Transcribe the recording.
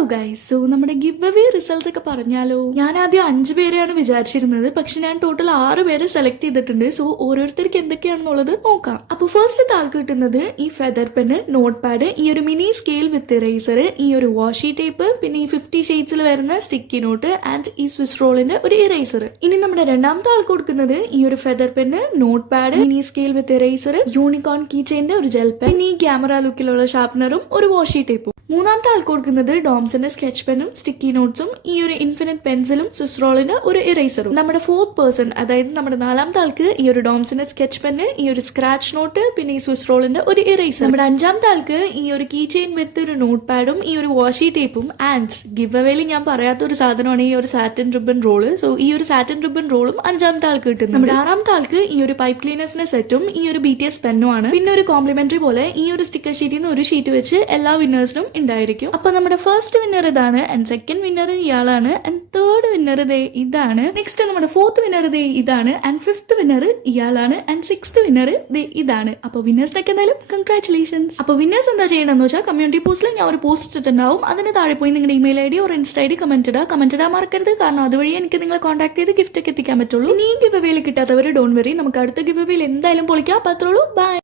Hello guys, so നമ്മുടെ give away results ഒക്കെ പറഞ്ഞാലോ. ഞാൻ ആദ്യം 5 പേരെയാണ് വിചാരിച്ചിരുന്നത്, പക്ഷെ ഞാൻ ടോട്ടൽ 6 പേരെ സെലക്ട് ചെയ്തിട്ടുണ്ട്. സോ ഓരോരുത്തർക്ക് എന്തൊക്കെയാണെന്നുള്ളത് നോക്കാം. അപ്പൊ ഫസ്റ്റ് ആൾക്ക് കിട്ടുന്നത് ഈ ഫെദർ പെന്ന്, നോട്ട് പാഡ്, ഈ ഒരു മിനി സ്കെയിൽ വിത്ത് ഇറേസർ, ഈ ഒരു വാഷി ടേപ്പ്, പിന്നെ ഈ 50 ഷെയ്ഡ്സിൽ വരുന്ന സ്റ്റിക്കി നോട്ട് ആൻഡ് ഈ സ്വിസ് റോളിന്റെ ഒരു ഇറേസർ. ഇനി നമ്മുടെ രണ്ടാമത്തെ ആൾക്ക് കൊടുക്കുന്നത് ഈ ഒരു feather pen, note pad, mini scale with eraser, unicorn key ചെയിന്റെ ഒരു ജെൽ പെൻ, പിന്നെ ഈ ക്യാമറ ലുക്കിലുള്ള ഷാർപ്പനറും ഒരു വാഷി ടേപ്പും. മൂന്നാമത്തെ ആൾക്ക് കൊടുക്കുന്നത് ഡോംസിന്റെ സ്കെച്ച് പെന്നും സ്റ്റിക്കി നോട്ട്സും ഈ ഒരു ഇൻഫിനിറ്റ് പെൻസിലും സ്വിസ് റോളിന്റെ ഒരു ഇറേസറും. നമ്മുടെ ഫോർത്ത് പേഴ്സൺ, അതായത് നമ്മുടെ നാലാമത്തെ ആൾക്ക് ഈ ഒരു ഡോംസിന്റെ സ്കെച്ച് പെന്ന്, ഈ ഒരു സ്ക്രാച്ച് നോട്ട്, പിന്നെ ഈ സ്വിസ് റോളിന്റെ ഒരു ഇറേസർ. നമ്മുടെ അഞ്ചാമത്തെ ആൾക്ക് ഈ ഒരു കീ ചെയിൻ വിത്ത് ഒരു നോട്ട് പാഡും ഈ ഒരു വാഷി ടേപ്പും. ആൻഡ് ഗിവ് അവേയിൽ ഞാൻ പറയാത്ത ഒരു സാധനമാണ് ഈ ഒരു സാറ്റിൻ റിബൺ റോള്. സോ ഈ ഒരു സാറ്റിൻ റിബൺ റോളും അഞ്ചാമത്തെ ആൾക്ക് കിട്ടും. നമ്മുടെ ആറാമത്തെ ആൾക്ക് ഈ ഒരു പൈപ്പ് ക്ലീനേഴ്സിന്റെ സെറ്റും ഈ ഒരു BTS പെന്നും ആണ്. പിന്നെ ഒരു കോംപ്ലിമെന്ററി പോലെ ഈ ഒരു സ്റ്റിക്കർ ഷീറ്റിൽ നിന്ന് ഒരു ഷീറ്റ് വെച്ച് എല്ലാ വിന്നേഴ്സിനും ഉണ്ടായിരിക്കും. അപ്പൊ നമ്മുടെ ഫസ്റ്റ് വിന്നർ ഇതാണ്, ആൻഡ് സെക്കൻഡ് വിന്നർ ഇയാളാണ്, ആൻഡ് തേർഡ് വിന്നർ ദേ ഇതാണ്. നെക്സ്റ്റ് നമ്മുടെ ഫോർത്ത് വിന്നർ ദേ ഇതാണ്, ആൻഡ് ഫിഫ്ത് വിന്നർ ഇയാളാണ്, ആൻഡ് സിക്സ്ത് വിന്നർ ദേ ഇതാണ്. അപ്പൊ വിന്നേഴ്സിനൊക്കെ എന്തായാലും കൺഗ്രാറ്റുലേഷൻസ്. അപ്പൊ വിന്നേഴ്സ് എന്താ ചെയ്യണമെന്ന് വെച്ചാൽ കമ്മ്യൂണിറ്റി പോസ്റ്റിൽ ഞാൻ ഒരു പോസ്റ്റ് ഇട്ടിട്ടുണ്ടാവും. അതിന് താഴെ പോയി നിങ്ങളുടെ email ID or insta ID comment ഇടാൻ മറക്കരുത്. കാരണം അതുവഴി എനിക്ക് നിങ്ങളെ കോൺടാക്ട് ചെയ്ത് ഗിഫ്റ്റ് ഒക്കെ എത്തിക്കാൻ പറ്റുള്ളൂ. ഇനി ഈ ഗിവ് അവേയിൽ കിട്ടാത്തവർ ഡോണ്ട് വെറി, നമുക്ക് അടുത്ത ഗിവ് അവേയിൽ എന്തായാലും പൊളിക്കാം. അപ്പൊ അത്രയുള്ളൂ. ബൈ.